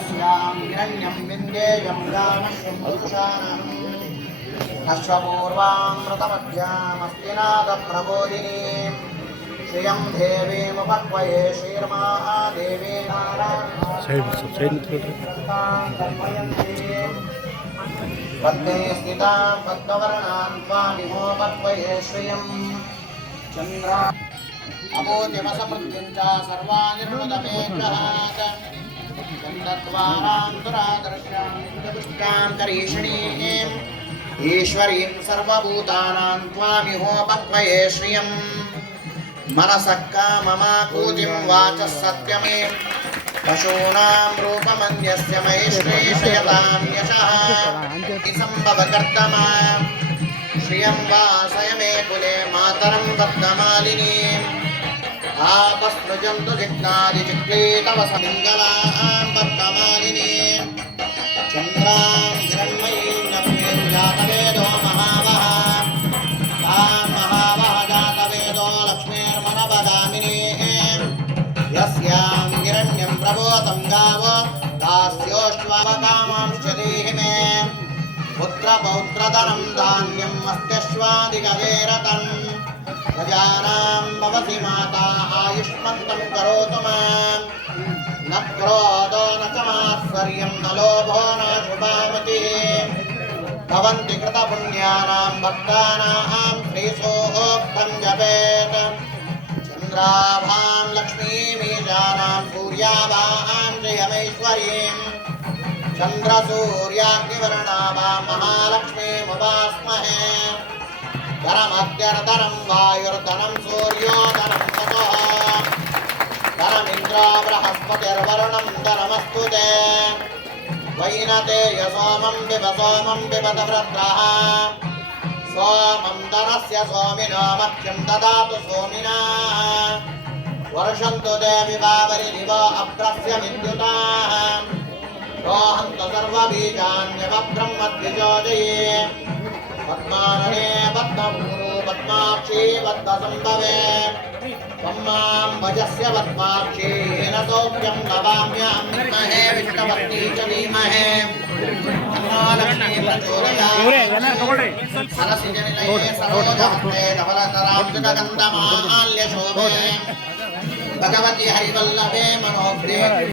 यस्यां हिरण्यं विन्देयं गामश्रुपुरुषाणम् अश्वपूर्वामृतमध्यामस्ति नादप्रबोधिनीं श्रियं देवीमुपक्वये श्रीर्महादेवी पद्मे स्थितां पद्मवर्णां त्वामिहोपक्वये श्रियं चन्द्रा अमोद्यमसमृद्धिं च सर्वानिर्मुदमेघ्रहात् चन्द्रद्वारान्तरादर्शां करीषणीम् ईश्वरीं सर्वभूतानां त्वामिहोपक्वये श्रियं मनसः काममाकूतिं वाचः सत्यमे पशूनां रूपमन्यस्य मयि श्रेषयतां यशः सम्भवकर्तमा श्रियं वासय मे कुले मातरं पद्ममालिनीम् आपस्नुजन्तु जिह्नादिचिक्लीतवसमङ्गलां पद्ममालिनीम् चन्द्रां हिरण्मयीं नभ्यं जातवेदो महावः तां महावः जातवेदो लक्ष्मीर्मनवगामिनीं यस्यां हिरण्यं प्रभोतं गावो दास्योऽश्वकामांश्च देहि मे पुत्रपौत्रधनं धान्यं मस्त्यश्वादिगवेरतम् प्रजानां भवसि माता आयुष्मन्तं करोतु मां न क्रोधो न च मात्सर्यं न लोभो न शुभामतिः भवन्ति कृतपुण्यानां भक्तानां श्रीसोक्तं जपेत् चन्द्राभां लक्ष्मीमीशानां सूर्याभां जयमेश्वरीं चन्द्रसूर्याग्निवर्णाभां महालक्ष्मीमुपास्महे धनमद्यर्धनं वायुर्धनं सूर्योधनं ततः धनमिन्द्रो बृहस्पतिर्वरुणं धनमस्तु ते वैनतेय सोमं पिबत वृत्रः सोमं धनस्य सोमिनो मह्यं ददातु सोमिना वर्षन्तु देवि वावरिदिवो अभ्रस्य विद्युताः रोहन्तु सर्वबीजान्यवब्रह्मद्विजोदये पद्मानने पद्मभूरो पद्माक्षी पद्मसम्भवे त्वं भजस्य पद्माक्षी येन सौख्यं लभाम्यहं विद्महे विष्णुपत्नी च धीमहि महालक्ष्मी प्रचोदयात् सरसिजनिलये सरोजहस्ते धवलतरां जगन्धमाल्यशोभे भगवति हरिवल्लभे मनोग्रे